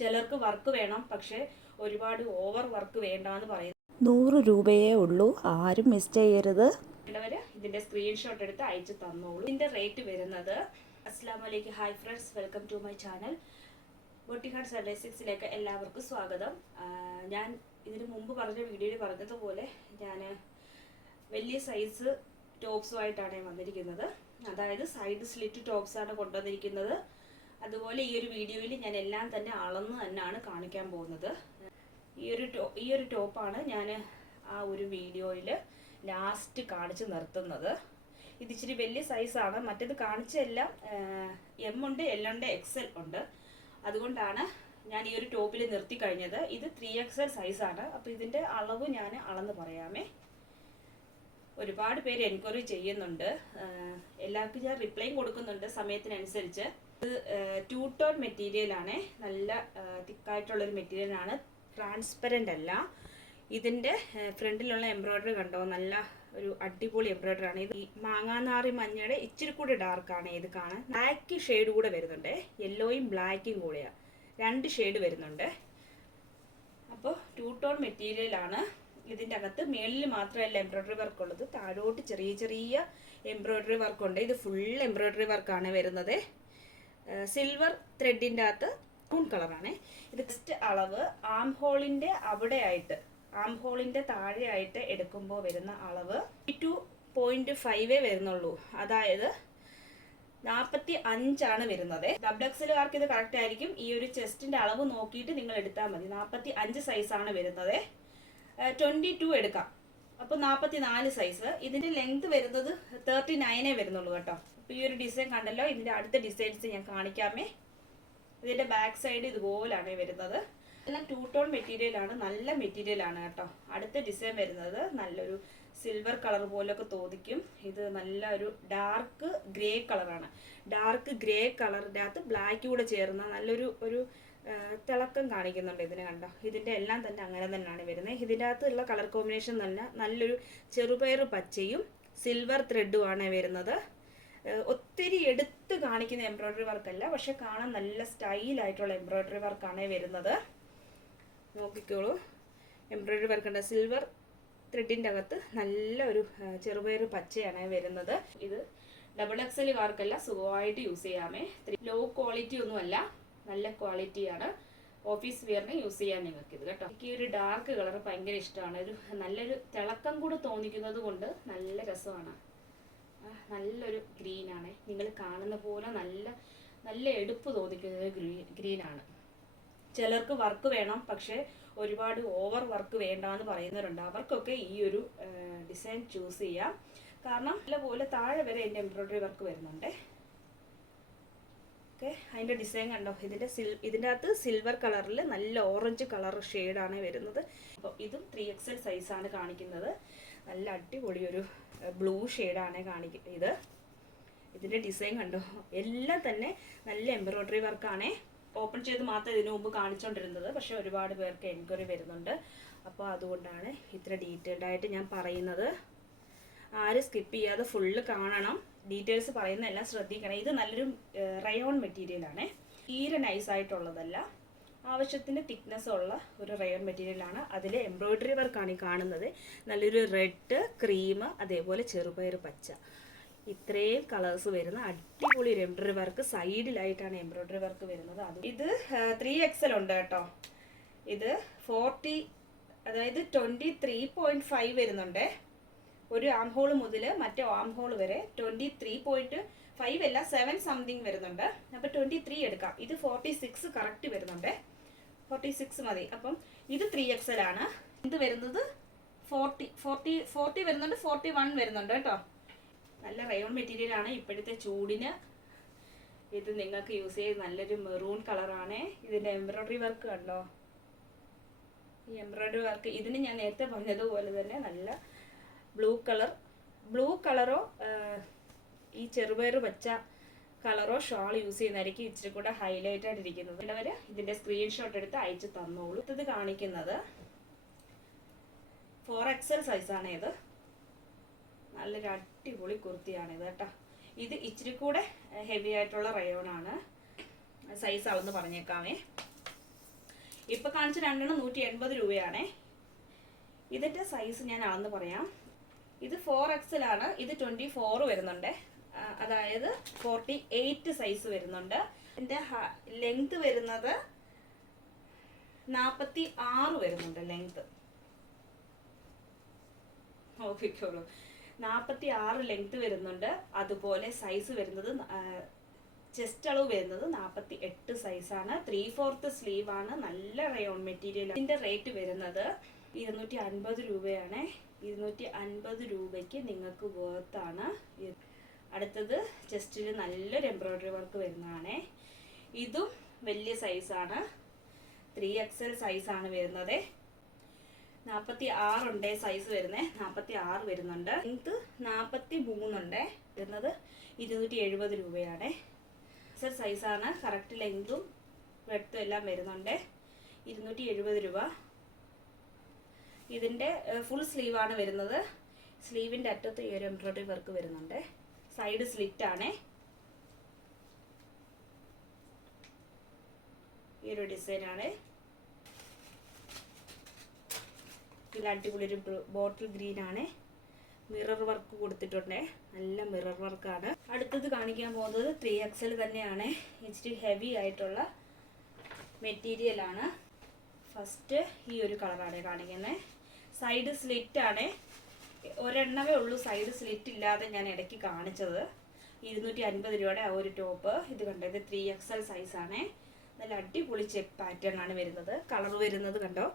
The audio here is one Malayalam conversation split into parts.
ചിലർക്ക് വർക്ക് വേണം, പക്ഷേ ഒരുപാട് ഓവർ വർക്ക് വേണ്ടാന്ന് പറയുന്നു. 100 രൂപയേ ഉള്ളൂ, ആരും മിസ് ചെയ്യരുത്. ഇതിന്റെ സ്ക്രീൻഷോട്ട് എടുത്ത് അയച്ചു തന്നോളൂ. ഇതിന്റെ റേറ്റ് വരുന്നത് അസ്സലാമലൈക്കും. Hi friends, welcome to my channel. Boutique and സർവീസസിലേക്ക് എല്ലാവർക്കും സ്വാഗതം. ഞാൻ ഇതിന് മുമ്പ് പറഞ്ഞ വീഡിയോയിൽ പറഞ്ഞതുപോലെ ഞാൻ വലിയ സൈസ് ടോപ്സുമായിട്ടാണ് വന്നിരിക്കുന്നത്. അതായത് സൈഡ് സ്ലിറ്റ് ടോപ്സാണ് കൊണ്ടുവന്നിരിക്കുന്നത്. അതുപോലെ ഈ ഒരു വീഡിയോയിൽ ഞാൻ എല്ലാം തന്നെ അളന്ന് തന്നെയാണ് കാണിക്കാൻ പോകുന്നത്. ഈ ഒരു ടോപ്പാണ് ഞാൻ ആ ഒരു വീഡിയോയിൽ ലാസ്റ്റ് കാണിച്ച് നിർത്തുന്നത്. ഇത് ഇച്ചിരി വലിയ സൈസാണ്. മറ്റേത് കാണിച്ചെല്ലാം എം ഉണ്ട്, എൽ ഉണ്ട്, XL ഉണ്ട്. അതുകൊണ്ടാണ് ഞാൻ ഈ ഒരു ടോപ്പിൽ നിർത്തി കഴിഞ്ഞത്. ഇത് 3XL സൈസാണ്. അപ്പോൾ ഇതിൻ്റെ അളവ് ഞാൻ അളന്ന് പറയാമേ. ഒരുപാട് പേര് എൻക്വയറി ചെയ്യുന്നുണ്ട്. എല്ലാവർക്കും ഞാൻ റിപ്ലൈയും കൊടുക്കുന്നുണ്ട് സമയത്തിനനുസരിച്ച്. ഇത് 2 ടോൺ മെറ്റീരിയലാണ്. നല്ല തിക്കായിട്ടുള്ളൊരു മെറ്റീരിയലാണ്. ട്രാൻസ്പെറൻ്റ് അല്ല. ഇതിൻ്റെ ഫ്രണ്ടിലുള്ള എംബ്രോയ്ഡറി കണ്ടോ, നല്ല ഒരു അടിപൊളി എംബ്രോയ്ഡറി ആണ്. ഇത് ഈ മാങ്ങാനാറി മഞ്ഞയുടെ ഇച്ചിരി കൂടി ഡാർക്കാണ് ഇത് കാണാൻ. ബ്ലാക്ക് ഷെയ്ഡ് കൂടെ വരുന്നുണ്ട്. യെല്ലോയും ബ്ലാക്കും കൂടെയാണ്, 2 ഷെയ്ഡ് വരുന്നുണ്ട്. അപ്പോൾ 2 ടോൺ മെറ്റീരിയലാണ്. ഇതിൻ്റെ അകത്ത് മേളിൽ മാത്രമല്ല എംബ്രോയ്ഡറി വർക്ക് ഉള്ളത്, താഴോട്ട് ചെറിയ ചെറിയ എംബ്രോയ്ഡറി വർക്കുണ്ട്. ഇത് ഫുൾ എംബ്രോയ്ഡറി വർക്കാണ് വരുന്നത്. സിൽവർ ത്രെഡിൻ്റെ അകത്ത് ബ്രൗൺ കളറാണ്. ഇത് ജസ്റ്റ് അളവ് ആം ഹോളിൻ്റെ അവിടെ ആയിട്ട്, ആം ഹോളിൻ്റെ താഴെയായിട്ട് എടുക്കുമ്പോൾ വരുന്ന അളവ് 2.5 വരുന്നുള്ളൂ. അതായത് 45 വരുന്നത്. XXLകാർക്ക് ഇത് കറക്റ്റ് ആയിരിക്കും. ഈ ഒരു ചെസ്റ്റിൻ്റെ അളവ് നോക്കിയിട്ട് നിങ്ങൾ എടുത്താൽ മതി. 45 സൈസാണ് വരുന്നത്. 22 എടുക്കാം. അപ്പോൾ 44 സൈസ്. ഇതിൻ്റെ ലെങ്ത് വരുന്നത് 39 വരുന്നുള്ളൂ കേട്ടോ. അപ്പോൾ ഈ ഒരു ഡിസൈൻ കണ്ടല്ലോ. ഇതിൻ്റെ അടുത്ത ഡിസൈൻസ് ഞാൻ കാണിക്കാമേ. ഇതിൻ്റെ ബാക്ക് സൈഡ് ഇതുപോലാണ് വരുന്നത്. എല്ലാം 2 ടോൺ മെറ്റീരിയലാണ്, നല്ല മെറ്റീരിയലാണ് കേട്ടോ. അടുത്ത ഡിസൈൻ വരുന്നത് നല്ലൊരു സിൽവർ കളർ പോലൊക്കെ തോന്നിക്കും. ഇത് നല്ല ഒരു ഡാർക്ക് ഗ്രേ കളറാണ്. ഡാർക്ക് ഗ്രേ കളറിൻ്റെ അകത്ത് ബ്ലാക്ക് കൂടെ ചേർന്ന നല്ലൊരു തിളക്കം കാണിക്കുന്നുണ്ട് ഇതിന് കണ്ടോ. ഇതിൻ്റെ എല്ലാം തന്നെ അങ്ങനെ തന്നെയാണ് വരുന്നത്. ഇതിൻ്റെ അകത്തുള്ള കളർ കോമ്പിനേഷൻ തന്നെ നല്ലൊരു ചെറുപയർ പച്ചയും സിൽവർ ത്രെഡുമാണ് വരുന്നത്. ഒത്തിരി എടുത്ത് കാണിക്കുന്ന എംബ്രോയ്ഡറി വർക്കല്ല, പക്ഷെ കാണാൻ നല്ല സ്റ്റൈലായിട്ടുള്ള എംബ്രോയ്ഡറി വർക്കാണ് വരുന്നത്. നോക്കിക്കോളൂ, എംബ്രോയ്ഡറി വർക്കുണ്ട്. സിൽവർ ത്രെഡിൻ്റെ അകത്ത് നല്ല ഒരു ചെറുപയർ പച്ചയാണ് വരുന്നത്. ഇത് XXLകാർക്കല്ല, സുഖമായിട്ട് യൂസ് ചെയ്യാമേ. ലോ ക്വാളിറ്റി ഒന്നുമല്ല, നല്ല ക്വാളിറ്റിയാണ്. ഓഫീസ് വെയറിന് യൂസ് ചെയ്യാൻ നിങ്ങൾക്ക് ഇത് കേട്ടോ. എനിക്ക് ഈ ഒരു ഡാർക്ക് കളർ ഭയങ്കര ഇഷ്ടമാണ്. ഒരു നല്ലൊരു തിളക്കം കൂടെ തോന്നിക്കുന്നത് കൊണ്ട് നല്ല രസമാണ്. നല്ലൊരു ഗ്രീനാണ്. നിങ്ങൾ കാണുന്ന പോലെ നല്ല നല്ല എടുപ്പ് തോന്നിക്കുന്നത് ഗ്രീനാണ്. ചിലർക്ക് വർക്ക് വേണം, പക്ഷേ ഒരുപാട് ഓവർ വർക്ക് വേണ്ടാന്ന് പറയുന്നവരുണ്ട്. അവർക്കൊക്കെ ഈ ഒരു ഡിസൈൻ ചൂസ് ചെയ്യാം. കാരണം നല്ലപോലെ താഴെ വരെ എൻ്റെ എംബ്രോയ്ഡറി വർക്ക് വരുന്നുണ്ട്. ഓക്കെ, അതിൻ്റെ ഡിസൈൻ കണ്ടോ. ഇതിൻ്റെ അകത്ത് സിൽവർ കളറിൽ നല്ല ഓറഞ്ച് കളർ ഷെയ്ഡാണ് വരുന്നത്. അപ്പോൾ ഇതും 3XL സൈസാണ് കാണിക്കുന്നത്. നല്ല അടിപൊളി ഒരു ബ്ലൂ ഷെയ്ഡാണ് കാണിക്കുന്നത്. ഇതിൻ്റെ ഡിസൈൻ കണ്ടോ. എല്ലാം തന്നെ നല്ല എംബ്രോയ്ഡറി വർക്കാണ്. ഓപ്പൺ ചെയ്ത് മാത്രം ഇതിനു മുമ്പ് കാണിച്ചുകൊണ്ടിരുന്നത്, പക്ഷേ ഒരുപാട് പേർക്ക് എൻക്വയറി വരുന്നുണ്ട്. അപ്പോൾ അതുകൊണ്ടാണ് ഇത്ര ഡീറ്റെയിൽഡ് ആയിട്ട് ഞാൻ പറയുന്നത്. ആരും സ്കിപ്പ് ചെയ്യാതെ ഫുള്ള് കാണണം. ഡീറ്റെയിൽസ് പറയുന്നതെല്ലാം ശ്രദ്ധിക്കണം. ഇത് നല്ലൊരു റയോൺ മെറ്റീരിയലാണ്. തീരെ നൈസായിട്ടുള്ളതല്ല, ആവശ്യത്തിന് തിക്നെസ് ഉള്ള ഒരു റയോൺ മെറ്റീരിയലാണ്. അതിൽ എംബ്രോയ്ഡറി വർക്കാണ് ഈ കാണുന്നത്. നല്ലൊരു റെഡ്, ക്രീം, അതേപോലെ ചെറുപയർ പച്ച, ഇത്രയും കളേഴ്സ് വരുന്ന അടിപൊളി ഒരു എംബ്രോയ്ഡറി വർക്ക്. സൈഡിലായിട്ടാണ് എംബ്രോയ്ഡറി വർക്ക് വരുന്നത്. ഇത് 3XL ഉണ്ട് കേട്ടോ. ഇത് 40, അതായത് 23.5 വരുന്നുണ്ട്. ഒരു ആം ഹോൾ മുതൽ മറ്റേ ആം ഹോൾ വരെ 23.5 അല്ല, 7 സംതിങ് വരുന്നുണ്ട്. അപ്പം 23 എടുക്കാം. ഇത് 46 കറക്റ്റ് വരുന്നുണ്ട്. 46 മതി. അപ്പം ഇത് 3XL ആണ്. ഇത് വരുന്നത് 40 വരുന്നുണ്ട്, 41 വരുന്നുണ്ട് കേട്ടോ. നല്ല റയോൺ മെറ്റീരിയലാണ്. ഇപ്പോഴത്തെ ചൂടിന് ഇത് നിങ്ങൾക്ക് യൂസ് ചെയ്ത് നല്ലൊരു മെറൂൺ കളറാണ്. ഇതിൻ്റെ എംബ്രോയ്ഡറി വർക്ക് കണ്ടോ. ഈ എംബ്രോയ്ഡറി വർക്ക് ഇതിന് ഞാൻ നേരത്തെ പറഞ്ഞതുപോലെ തന്നെ നല്ല ബ്ലൂ കളറോ ഈ ചെറുപയർ പച്ച കളറോ ഷാൾ യൂസ് ചെയ്യുന്നതായിരിക്കും ഇച്ചിരി കൂടെ ഹൈലൈറ്റ് ആയിട്ടിരിക്കുന്നത്. ഇവർ ഇതിൻ്റെ സ്ക്രീൻഷോട്ട് എടുത്ത് അയച്ചു തന്നോളൂ. ഇത് കാണിക്കുന്നത് 4XL സൈസാണ്. ഇത് നല്ലൊരു അടിപൊളി കുർത്തിയാണിത് കേട്ടോ. ഇത് ഇച്ചിരി കൂടെ ഹെവി ആയിട്ടുള്ള റയോൺ ആണ്. സൈസ് അളന്ന് പറഞ്ഞേക്കാമേ. ഇപ്പം കാണിച്ച രണ്ടെണ്ണം 180 രൂപയാണേ. ഇതിൻ്റെ സൈസ് ഞാൻ അളന്ന് പറയാം. ഇത് 4XL ആണ്. ഇത് 24 വരുന്നുണ്ട്, അതായത് 48 സൈസ് വരുന്നുണ്ട്. ഇതിൻ്റെ ലെങ്ത് വരുന്നത് 46 വരുന്നുണ്ട്. ലെങ്ത് നോക്കിക്കോളൂ, 46 ലെങ്ത് വരുന്നുണ്ട്. അതുപോലെ സൈസ് വരുന്നത് ചെസ്റ്റ് അളവ് വരുന്നത് 48 സൈസാണ്. 3/4 സ്ലീവ് ആണ്. നല്ല റയോൺ മെറ്റീരിയൽ. ഇതിൻ്റെ റേറ്റ് വരുന്നത് 250 രൂപയാണ്. 250 രൂപയ്ക്ക് നിങ്ങൾക്ക് വേർത്താണ്. അടുത്തത് ചെസ്റ്റിൽ നല്ലൊരു എംബ്രോയ്ഡറി വർക്ക് വരുന്നതാണ്. ഇതും വലിയ സൈസാണ്. 3XL സൈസാണ് വരുന്നത്. 46 ഉണ്ട് സൈസ് വരുന്നത്. 46 വരുന്നുണ്ട്. ലെങ്ത് 43 ഉണ്ട് വരുന്നത്. 270 രൂപയാണ്. XL സൈസാണ്. കറക്റ്റ് ലെങ്തും ബ്രെഡ്ത്തും എല്ലാം വരുന്നുണ്ട്. 270 രൂപ. ഇതിൻ്റെ ഫുൾ സ്ലീവാണ് വരുന്നത്. സ്ലീവിൻ്റെ അറ്റത്ത് ഈ ഒരു എംബ്രോയ്ഡറി വർക്ക് വരുന്നുണ്ട്. സൈഡ് സ്ലിറ്റാണ്. ഈ ഒരു ഡിസൈനാണ്. ഇതിൽ അടിപൊളി ഒരു ബോട്ടിൽ ഗ്രീൻ ആണ്. മിറർ വർക്ക് കൊടുത്തിട്ടുണ്ട്. നല്ല മിറർ വർക്കാണ്. അടുത്തത് കാണിക്കാൻ പോകുന്നത് 3XL തന്നെയാണ്. ഇച്ചിരി ഹെവി ആയിട്ടുള്ള മെറ്റീരിയലാണ്. ഫസ്റ്റ് ഈ ഒരു കളറാണ് കാണിക്കുന്നത്. സൈഡ് സ്ലിറ്റ് ആണ്. ഒരെണ്ണമേ ഉള്ളൂ സൈഡ് സ്ലിറ്റ് ഇല്ലാതെ ഞാൻ ഇടയ്ക്ക് കാണിച്ചത്. 250 രൂപയുടെ ആ ഒരു ടോപ്പ്. ഇത് കണ്ടോ, ഇത് 3XL സൈസാണ്. നല്ല അടിപൊളി ചെക്ക് പാറ്റേൺ ആണ് വരുന്നത്. കളർ വരുന്നത് കണ്ടോ,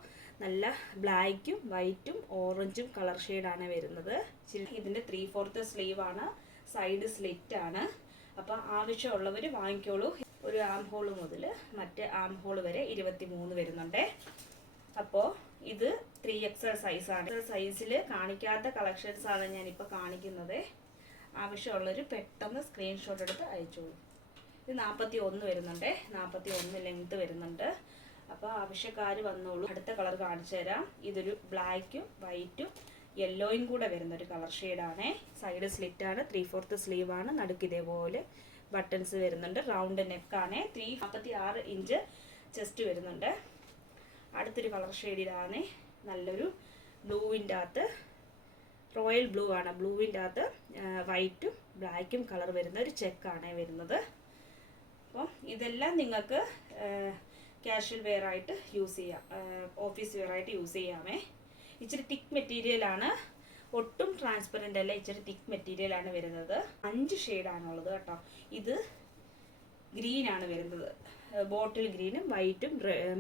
നല്ല ബ്ലാക്കും വൈറ്റും ഓറഞ്ചും കളർ ഷെയ്ഡാണ് വരുന്നത്. ഇതിൻ്റെ 3/4 സ്ലീവ് ആണ്. സൈഡ് സ്ലിറ്റ് ആണ്. അപ്പോൾ ആവശ്യമുള്ളവർ വാങ്ങിക്കോളൂ. ഒരു ആം ഹോൾ മുതൽ മറ്റേ ആം ഹോൾ വരെ 23 വരുന്നുണ്ട്. അപ്പോൾ ഇത് 3XL സൈസാണ്. സൈസിൽ കാണിക്കാത്ത കളക്ഷൻസ് ആണ് ഞാനിപ്പോൾ കാണിക്കുന്നത്. ആവശ്യമുള്ളവർ പെട്ടെന്ന് സ്ക്രീൻഷോട്ട് എടുത്ത് അയച്ചോളൂ. ഇത് 41 വരുന്നുണ്ട്. 41 ലെങ്ത് വരുന്നുണ്ട്. അപ്പോൾ ആവശ്യക്കാർ വന്നോളൂ. അടുത്ത കളർ കാണിച്ചു തരാം. ഇതൊരു ബ്ലാക്കും വൈറ്റും യെല്ലോയും കൂടെ വരുന്നൊരു കളർ ഷെയ്ഡാണ്. സൈഡ് സ്ലിറ്റാണ്. 3/4 സ്ലീവാണ്. നടുക്ക് ഇതേപോലെ ബട്ടൺസ് വരുന്നുണ്ട്. റൗണ്ട് നെക്കാണ്. 46 ഇഞ്ച് ചെസ്റ്റ് വരുന്നുണ്ട്. അടുത്തൊരു കളർ ഷെയ്ഡിലാണ്. നല്ലൊരു ബ്ലൂവിൻ്റെ അകത്ത്, റോയൽ ബ്ലൂ ആണ്. ബ്ലൂവിൻ്റെ അകത്ത് വൈറ്റും ബ്ലാക്കും കളർ വരുന്ന ഒരു ചെക്കാണ് വരുന്നത്. അപ്പം ഇതെല്ലാം നിങ്ങൾക്ക് കാഷ്വൽ വെയർ ആയിട്ട് യൂസ് ചെയ്യാം, ഓഫീസ് വെയർ ആയിട്ട് യൂസ് ചെയ്യാമേ. ഇച്ചിരി തിക്ക് മെറ്റീരിയലാണ്. ഒട്ടും ട്രാൻസ്പെറൻ്റ് അല്ല. ഇച്ചിരി തിക്ക് മെറ്റീരിയലാണ് വരുന്നത്. 5 ഷെയ്ഡാണുള്ളത് കേട്ടോ. ഇത് ഗ്രീനാണ് വരുന്നത്. ബോട്ടിൽ ഗ്രീനും വൈറ്റും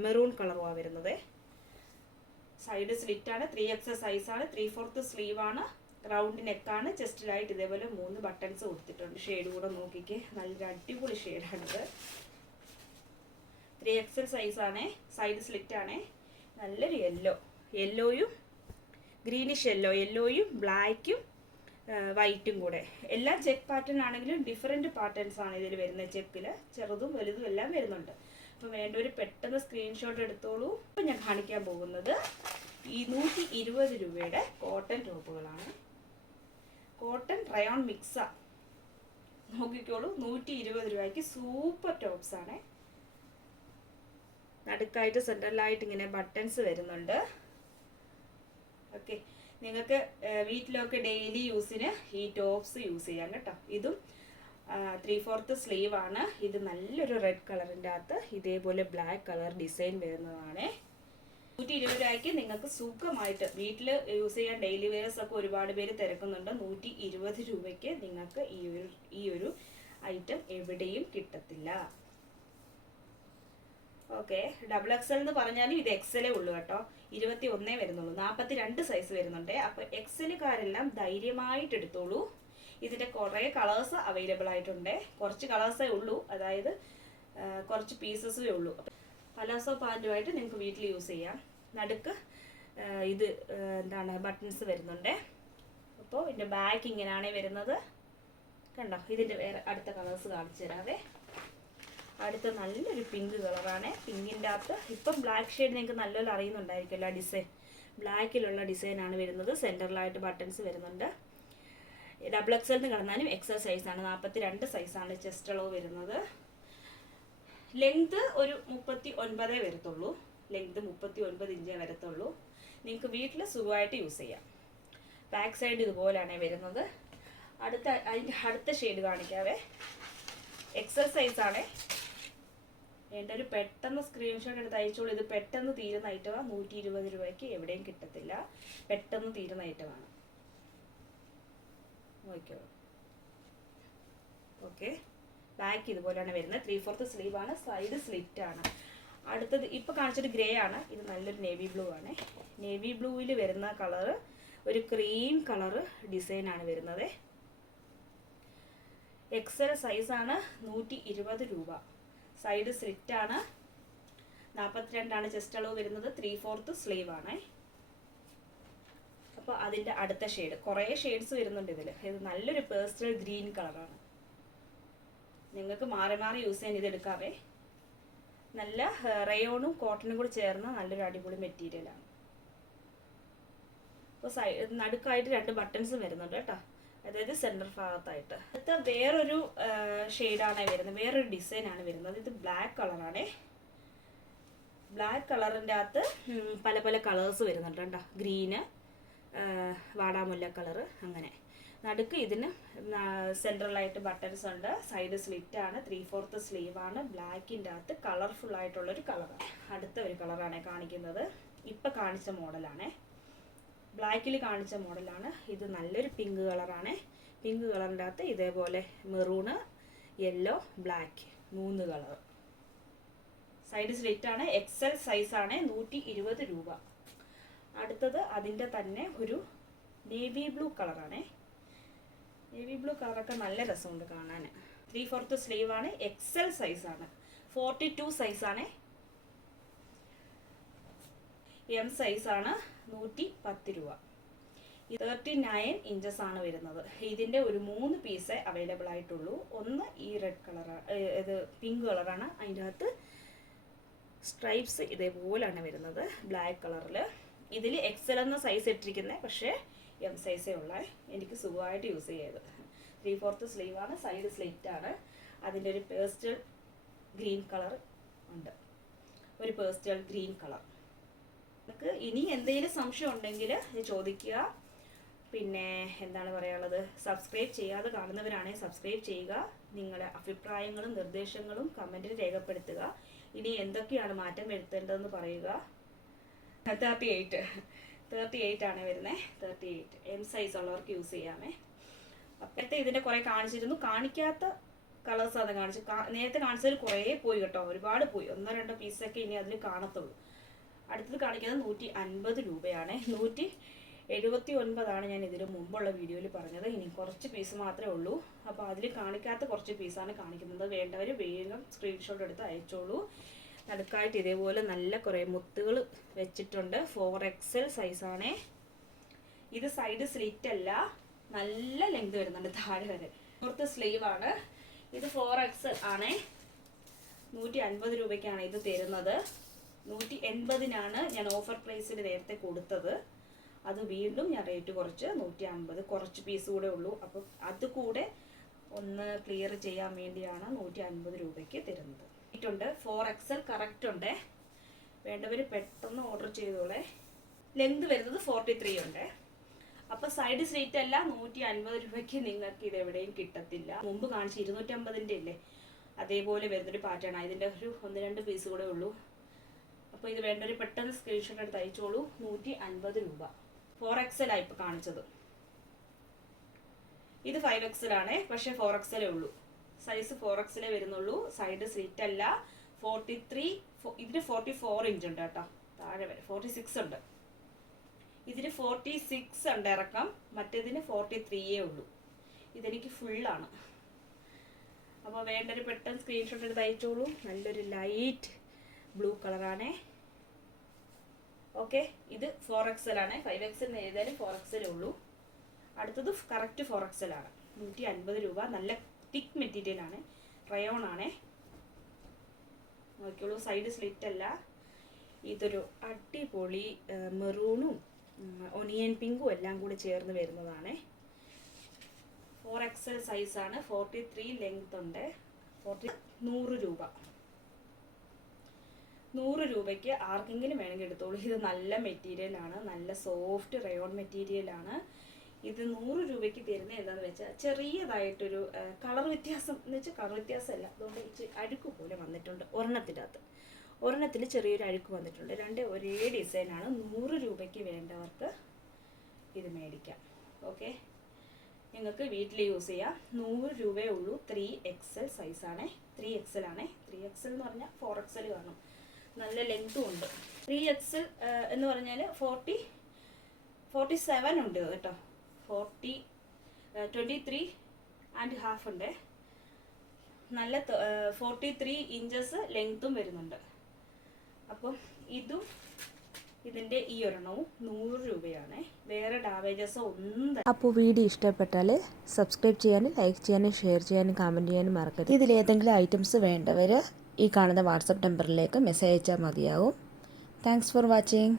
മെറൂൺ കളറുമാണ് വരുന്നത്. സൈഡ് സ്ലിറ്റാണ്. 3XL സൈസാണ്. 3/4 സ്ലീവാണ്. റൗണ്ട് നെക്കാണ്. ചെസ്റ്റിലായിട്ട് ഇതേപോലെ 3 ബട്ടൺസ് കൊടുത്തിട്ടുണ്ട്. ഷെയ്ഡ് കൂടെ നോക്കിക്കേ, നല്ലൊരു അടിപൊളി ഷെയ്ഡാണിത്. 3XL സൈസാണ്. സൈഡ് സ്ലിറ്റാണ്. നല്ലൊരു യെല്ലോയും ഗ്രീനിഷ് യെല്ലോയും ബ്ലാക്കും വൈറ്റും കൂടെ. എല്ലാം ചെക്ക് പാറ്റേൺ ആണെങ്കിലും ഡിഫറെൻറ്റ് പാറ്റേൺസ് ആണ് ഇതിൽ വരുന്നത്. ചെക്കിൽ ചെറുതും വലുതും എല്ലാം വരുന്നുണ്ട്. അപ്പോൾ വേണ്ടവർ പെട്ടെന്ന് സ്ക്രീൻഷോട്ട് എടുത്തോളൂ. അപ്പോൾ ഞാൻ കാണിക്കാൻ പോകുന്നത് 120 രൂപയുടെ കോട്ടൺ ടോപ്പുകളാണ്. കോട്ടൺ റയോൺ മിക്സാ. നോക്കിക്കോളൂ, 120 രൂപയ്ക്ക് സൂപ്പർ ടോപ്സ് ആണ്. നടുക്കായിട്ട് സെൻട്രലായിട്ട് ഇങ്ങനെ ബട്ടൺസ് വരുന്നുണ്ട്. ഓക്കെ, നിങ്ങൾക്ക് വീട്ടിലൊക്കെ ഡെയിലി യൂസിന് ഈ ടോപ്സ് യൂസ് ചെയ്യാം കേട്ടോ. ഇതും 3/4 സ്ലീവ് ആണ്. ഇത് നല്ലൊരു റെഡ് കളറിൻ്റെ അകത്ത് ഇതേപോലെ ബ്ലാക്ക് കളർ ഡിസൈൻ വരുന്നതാണ്. 120 രൂപയ്ക്ക് നിങ്ങൾക്ക് സുഖമായിട്ട് വീട്ടിൽ യൂസ് ചെയ്യാൻ ഡെയിലി വെയർസ് ഒക്കെ ഒരുപാട് പേര് തിരക്കുന്നുണ്ട്. 120 രൂപയ്ക്ക് നിങ്ങൾക്ക് ഈ ഒരു ഐറ്റം എവിടെയും കിട്ടത്തില്ല. ഓക്കെ, XXL എന്ന് പറഞ്ഞാലും ഇത് XL ഉള്ളൂ കേട്ടോ. 21 വരുന്നുള്ളൂ. 42 സൈസ് വരുന്നുണ്ട്. അപ്പോൾ XLക്കാരെല്ലാം ധൈര്യമായിട്ട് എടുത്തോളൂ. ഇതിൻ്റെ കുറേ കളേഴ്സ് അവൈലബിൾ ആയിട്ടുണ്ട്. കുറച്ച് കളേഴ്സേ ഉള്ളൂ, അതായത് കുറച്ച് പീസസേ ഉള്ളൂ. പലാസോ പാൻറ്റുമായിട്ട് നിങ്ങൾക്ക് വീട്ടിൽ യൂസ് ചെയ്യാം. നടുക്ക് ഇത് ബട്ടൺസ് വരുന്നുണ്ട്. അപ്പോൾ ഇതിൻ്റെ ബാക്ക് ഇങ്ങനെയാണ് വരുന്നത്. കണ്ടോ, ഇതിൻ്റെ വേറെ അടുത്ത കളേഴ്സ് കാണിച്ചു തരാവേ. അടുത്ത നല്ലൊരു പിങ്ക് കളറാണ്. പിങ്കിൻ്റെ അകത്ത് ഇപ്പം ബ്ലാക്ക് ഷെയ്ഡ് നിങ്ങൾക്ക് നല്ലപോലെ അറിയുന്നുണ്ടായിരിക്കുമല്ലോ. ഡിസൈൻ ബ്ലാക്കിലുള്ള ഡിസൈനാണ് വരുന്നത്. സെൻറ്ററിലായിട്ട് ബട്ടൺസ് വരുന്നുണ്ട്. XXL എന്ന് കിടന്നാലും XL സൈസാണ്. 42 സൈസാണ് ചെസ്റ്റ് അളവ് വരുന്നത്. ലെങ്ത് ഒരു 39 വരത്തുള്ളൂ. ലെങ്ത് 39 ഇഞ്ചേ വരത്തുള്ളൂ. നിങ്ങൾക്ക് വീട്ടിൽ സുഖമായിട്ട് യൂസ് ചെയ്യാം. ബാക്ക് സൈഡ് ഇതുപോലെയാണ് വരുന്നത്. അതിൻ്റെ അടുത്ത ഷെയ്ഡ് കാണിക്കാവേ. എക്സൽ സൈസാണ്. എൻ്റെ ഒരു പെട്ടെന്ന് സ്ക്രീൻഷോട്ട് എടുത്ത് അയച്ചോളൂ. ഇത് പെട്ടെന്ന് തീരുന്ന ഐറ്റമാണ്. 120 രൂപയ്ക്ക് എവിടെയും കിട്ടത്തില്ല. പെട്ടെന്ന് തീരുന്ന ഐറ്റമാണ്. നോക്കിയോളൂ. ഓക്കെ, ബാക്ക് ഇതുപോലെയാണ് വരുന്നത്. 3/4 സ്ലീവാണ്. സൈഡ് സ്ലിറ്റ് ആണ്. അടുത്തത് ഇപ്പോൾ കാണിച്ചൊരു ഗ്രേ ആണ്. ഇത് നല്ലൊരു നേവി ബ്ലൂ ആണ്. നേവി ബ്ലൂവിൽ വരുന്ന കളറ് ഒരു ക്രീം കളറ് ഡിസൈനാണ് വരുന്നത്. എക്സൽ സൈസാണ്. 120 രൂപ. സൈഡ് സ്ലിറ്റ് ആണ്. 42 ചെസ്റ്റ് അളവ് വരുന്നത്. 3/4 സ്ലീവ് ആണ്. അപ്പോൾ അതിൻ്റെ അടുത്ത ഷെയ്ഡ്, കുറേ ഷെയ്ഡ്സ് വരുന്നുണ്ട് ഇതിൽ. ഇത് നല്ലൊരു പേസ്റ്റൽ ഗ്രീൻ കളറാണ്. നിങ്ങൾക്ക് മാറി മാറി യൂസ് ചെയ്യാൻ ഇത് എടുക്കാവേ. നല്ല റയോണും കോട്ടണും കൂടി ചേർന്ന നല്ലൊരു അടിപൊളി മെറ്റീരിയലാണ്. അപ്പോൾ നടുക്കായിട്ട് 2 ബട്ടൺസും വരുന്നുണ്ട് കേട്ടോ, അതായത് സെൻറ്റർ ഭാഗത്തായിട്ട്. അടുത്ത വേറൊരു ഷെയ്ഡാണ് വരുന്നത്, വേറൊരു ഡിസൈനാണ് വരുന്നത്. ഇത് ബ്ലാക്ക് കളറാണേ. ബ്ലാക്ക് കളറിൻ്റെ അകത്ത് പല പല കളേഴ്സ് വരുന്നുണ്ട് കേട്ടോ. ഗ്രീന്, വാടാമുല്ല കളറ്, അങ്ങനെ. നടുക്ക് ഇതിന് സെൻട്രലായിട്ട് ബട്ടൺസ് ഉണ്ട്. സൈഡ് സ്ലിറ്റ് ആണ്. 3/4 സ്ലീവാണ്. ബ്ലാക്കിൻ്റെ അകത്ത് കളർഫുൾ ആയിട്ടുള്ളൊരു കളറാണ്. അടുത്ത ഒരു കളറാണ് കാണിക്കുന്നത്. ഇപ്പം കാണിച്ച മോഡലാണേ. ബ്ലാക്കിൽ കാണിച്ച മോഡലാണ്. ഇത് നല്ലൊരു പിങ്ക് കളറാണ്. പിങ്ക് കളറിൻ്റെ അകത്ത് ഇതേപോലെ maroon, yellow, black, 3 colour. Side slit ആണ്. എക്സൽ സൈസാണ്. 120 രൂപ. അടുത്തത് അതിൻ്റെ തന്നെ ഒരു നേവി ബ്ലൂ കളറാണ്. നേവി ബ്ലൂ കളറൊക്കെ നല്ല രസമുണ്ട് കാണാൻ. 3/4 സ്ലീവാണ്. എക്സൽ സൈസാണ്. 42 സൈസാണ്. എം സൈസാണ്. 110 രൂപ. 39 ഇഞ്ചസ് ആണ് വരുന്നത്. ഇതിൻ്റെ ഒരു 3 പീസേ അവൈലബിൾ ആയിട്ടുള്ളൂ. ഒന്ന് ഈ റെഡ് കളറാണ്, ഇത് പിങ്ക് കളറാണ്. അതിൻ്റെ അകത്ത് സ്ട്രൈപ്സ് ഇതേപോലെയാണ് വരുന്നത്, ബ്ലാക്ക് കളറിൽ. ഇതിൽ എക്സൽ എന്ന സൈസ് ഇട്ടിരിക്കുന്നത്, പക്ഷേ എം സൈസേ ഉള്ള. എനിക്ക് സുഖമായിട്ട് യൂസ് ചെയ്യത്. 3/4 സ്ലീവാണ്. സൈഡ് സ്ലിറ്റ് ആണ്. അതിൻ്റെ ഒരു പേസ്റ്റൽ ഗ്രീൻ കളർ ഉണ്ട്, ഒരു പേസ്റ്റൽ ഗ്രീൻ കളർ. നിങ്ങൾക്ക് ഇനി എന്തെങ്കിലും സംശയം ഉണ്ടെങ്കിൽ ചോദിക്കുക. പിന്നെ എന്താണ് പറയാനുള്ളത്, സബ്സ്ക്രൈബ് ചെയ്യാതെ കാണുന്നവരാണെങ്കിൽ സബ്സ്ക്രൈബ് ചെയ്യുക. നിങ്ങളുടെ അഭിപ്രായങ്ങളും നിർദ്ദേശങ്ങളും കമൻറ്റിൽ രേഖപ്പെടുത്തുക. ഇനി എന്തൊക്കെയാണ് മാറ്റം വരുത്തേണ്ടതെന്ന് പറയുക. 38 ആണ് വരുന്നത്. 38 എം സൈസ് ഉള്ളവർക്ക് യൂസ് ചെയ്യാമേ. അപ്പോഴത്തെ ഇതിൻ്റെ കുറേ കാണിച്ചിരുന്നു. കാണിക്കാത്ത കളേഴ്സാണ് കാണിച്ചു. നേരത്തെ കാണിച്ചതിൽ കുറേ പോയി കേട്ടോ, ഒരുപാട് പോയി. 1-2 പീസൊക്കെ ഇനി അതിൽ കാണത്തുള്ളൂ. അടുത്തത് കാണിക്കുന്നത് 150 രൂപയാണ്. 179 ഞാൻ ഇതിന് മുമ്പുള്ള വീഡിയോയിൽ പറഞ്ഞത്. ഇനി കുറച്ച് പീസ് മാത്രമേ ഉള്ളൂ. അപ്പോൾ അതിൽ കാണിക്കാത്ത കുറച്ച് പീസാണ് കാണിക്കുന്നത്. വേണ്ടവർ വേഗം സ്ക്രീൻഷോട്ട് എടുത്ത് അയച്ചോളൂ. നടുക്കായിട്ട് ഇതേപോലെ നല്ല കുറേ മുത്തുകൾ വെച്ചിട്ടുണ്ട്. 4XL സൈസാണേ. ഇത് സൈഡ് സ്ലിറ്റ് അല്ല, നല്ല ലെങ്ത് വരുന്നുണ്ട് താഴെ വരെ. 4/4 സ്ലീവാണ്. ഇത് 4XL ആണേ. 150 രൂപയ്ക്കാണ് ഇത് തരുന്നത്. 180-നാണ് ഞാൻ ഓഫർ പ്രൈസിൽ നേരത്തെ കൊടുത്തത്. അത് വീണ്ടും ഞാൻ റേറ്റ് കുറച്ച് 150, കുറച്ച് പീസ് കൂടെ ഉള്ളൂ. അപ്പം അത് കൂടെ ഒന്ന് ക്ലിയർ ചെയ്യാൻ വേണ്ടിയാണ് 150 രൂപയ്ക്ക് തരുന്നത്. ഉണ്ട് 4XL കറക്റ്റ് ഉണ്ട്. വേണ്ടവർ പെട്ടെന്ന് ഓർഡർ ചെയ്തോളെ. ലെങ്ത് വരുന്നത് 43 ഉണ്ട്. അപ്പോൾ സൈഡ് സ്ലിറ്റ് അല്ല, 150 രൂപയ്ക്ക് നിങ്ങൾക്ക് ഇത് എവിടെയും കിട്ടത്തില്ല. മുമ്പ് കാണിച്ച് 250-ൻ്റെ ഇല്ലേ, അതേപോലെ വരുന്നൊരു പാറ്റേൺ. ഇതിൻ്റെ ഒരു 1-2 പീസ് കൂടെ ഉള്ളൂ. അപ്പോൾ ഇത് വേണ്ടവർ പെട്ടെന്ന് സ്ക്രീൻഷോട്ട് എടുത്ത് അയച്ചോളൂ. 150 രൂപ. 4XL ആയി ഇപ്പോൾ കാണിച്ചത്. ഇത് 5XL ആണ്, പക്ഷേ 4XL ഉള്ളൂ. സൈസ് 4XL വരുന്നുള്ളൂ. സൈഡ് സ്ലിറ്റ് അല്ല. 43, ഇതിന് 44 ഇഞ്ച് ഉണ്ട് കേട്ടോ, താഴെ വരെ 46 ഉണ്ട്. ഇതിന് 46 ഉണ്ട് ഇറക്കം, മറ്റേതിന് 43 ഉള്ളൂ. ഇതെനിക്ക് ഫുള്ളാണ്. അപ്പോൾ വേണ്ടൊരു പെട്ടെന്ന് സ്ക്രീൻഷോട്ട് എടുത്ത് അയച്ചോളൂ. നല്ലൊരു ലൈറ്റ് ബ്ലൂ കളറാണേ. ഓക്കെ, ഇത് 4XL ആണ്. 5XL എഴുതാനും 4XL ഉള്ളൂ. അടുത്തത് കറക്റ്റ് 4XL ആണ്. 150 രൂപ. നല്ല തിക്ക് മെറ്റീരിയൽ ആണ്, റയോൺ ആണേ. നോക്കിയോളൂ, സൈഡ് സ്ലിറ്റ് അല്ല. ഇതൊരു അടിപൊളി മെറൂണും ഒനിയൻ പിങ്കും എല്ലാം കൂടി ചേർന്ന് വരുന്നതാണ്. 4XL സൈസാണ്. 43 ലെങ്ത് ഉണ്ട്. 100 രൂപ. 100 രൂപയ്ക്ക് ആർക്കെങ്കിലും വേണമെങ്കിൽ എടുത്തോളൂ. ഇത് നല്ല മെറ്റീരിയലാണ്, നല്ല സോഫ്റ്റ് റയോൺ മെറ്റീരിയലാണ്. ഇത് 100 രൂപയ്ക്ക് തരുന്നത് എന്താണെന്ന് വെച്ചാൽ ചെറിയതായിട്ടൊരു കളർ വ്യത്യാസം എന്ന് വെച്ചാൽ കളർ വ്യത്യാസമല്ല, അതുകൊണ്ട് ഇച്ചിരി അഴുക്ക് പോലെ വന്നിട്ടുണ്ട്. ഒരെണ്ണത്തിൽ ചെറിയൊരു അഴുക്ക് വന്നിട്ടുണ്ട്. രണ്ട് ഒരേ ഡിസൈനാണ്. 100 രൂപയ്ക്ക് വേണ്ടവർക്ക് ഇത് മേടിക്കാം. ഓക്കെ, നിങ്ങൾക്ക് വീട്ടിൽ യൂസ് ചെയ്യാം. 100 രൂപയേ ഉള്ളൂ. 3XL സൈസാണേ. 3XL ആണേ. 3XL എന്ന് പറഞ്ഞാൽ 4XL കാണും. നല്ല ലെങ്ത്തും ഉണ്ട്. 3XL എന്ന് പറഞ്ഞാൽ 47 ഉണ്ട് കേട്ടോ. 23.5 ഉണ്ട്. നല്ല 43 ഇഞ്ചസ് ലെങ്ത്തും വരുന്നുണ്ട്. അപ്പം ഇതും ഇതിൻ്റെ ഈ ഒരെണ്ണവും 100 രൂപയാണ്. വേറെ ഡാമേജസ് ഒന്നും. അപ്പോൾ വീഡിയോ ഇഷ്ടപ്പെട്ടാൽ സബ്സ്ക്രൈബ് ചെയ്യാനും ലൈക്ക് ചെയ്യാനും ഷെയർ ചെയ്യാനും കമൻറ്റ് ചെയ്യാനും മറക്കരുത്. ഇതിലേതെങ്കിലും ഐറ്റംസ് വേണ്ടവർ ഈ കാണുന്ന വാട്സപ്പ് നമ്പറിലേക്ക് മെസ്സേജ് അയച്ചാൽ മതിയാവും. Thanks for watching.